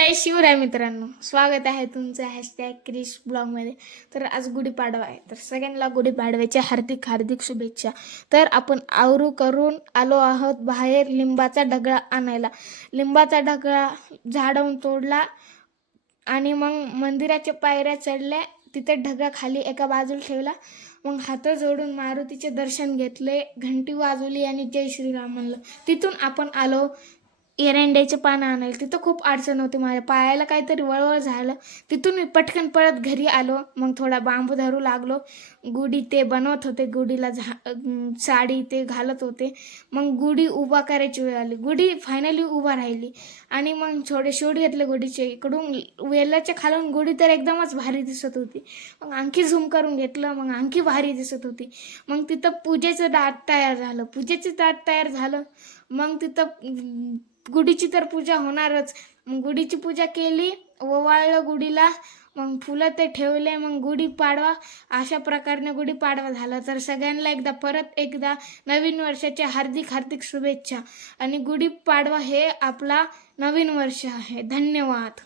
जय शिवराय मित्रांनो, स्वागत आहे तुमचं हॅशटॅग क्रिश ब्लॉगमध्ये. तर आज गुढीपाडवा आहे, तर सगळ्यांना गुढीपाडव्याच्या हार्दिक हार्दिक शुभेच्छा. तर आपण आवरू करून आलो आहोत बाहेर लिंबाचा ढगळा आणायला. लिंबाचा ढगळा झाडून तोडला आणि मग मंदिराच्या पायऱ्या चढल्या. तिथे ढगा खाली एका बाजूला ठेवला. मग हात जोडून मारुतीचे दर्शन घेतले, घंटी वाजवली आणि जय श्रीराम म्हणलं. तिथून आपण आलो एरंड्याचे पानं आणायला. तिथं खूप अडचण होती, माझ्या पायाला काहीतरी वळवळ झालं. तिथून मी पटकन परत घरी आलो. मग थोडा बांबू धरू लागलो. गुढी ते बनवत होते, गुढीला साडी ते घालत होते. मग गुढी उभा करायची वेळ आली. गुढी फायनली उभा राहिली आणि मग थोडे शूट घेतले गुढीचे. इकडून वेलाच्या खालून गुढी तर एकदमच भारी दिसत होती. मग आणखी झूम करून घेतलं, मग आणखी भारी दिसत होती. मग तिथं पूजेचं ताट तयार झालं. मग तिथं गुढीची तर पूजा होणारच. मग गुढीची पूजा केली, ओवाळलं गुढीला, मग फुलं ते ठेवले. मग गुढीपाडवा अशा प्रकारे गुढीपाडवा झाला. तर सगळ्यांना परत एकदा नवीन वर्षाच्या हार्दिक हार्दिक शुभेच्छा. आणि गुढीपाडवा हे आपला नवीन वर्ष आहे. धन्यवाद.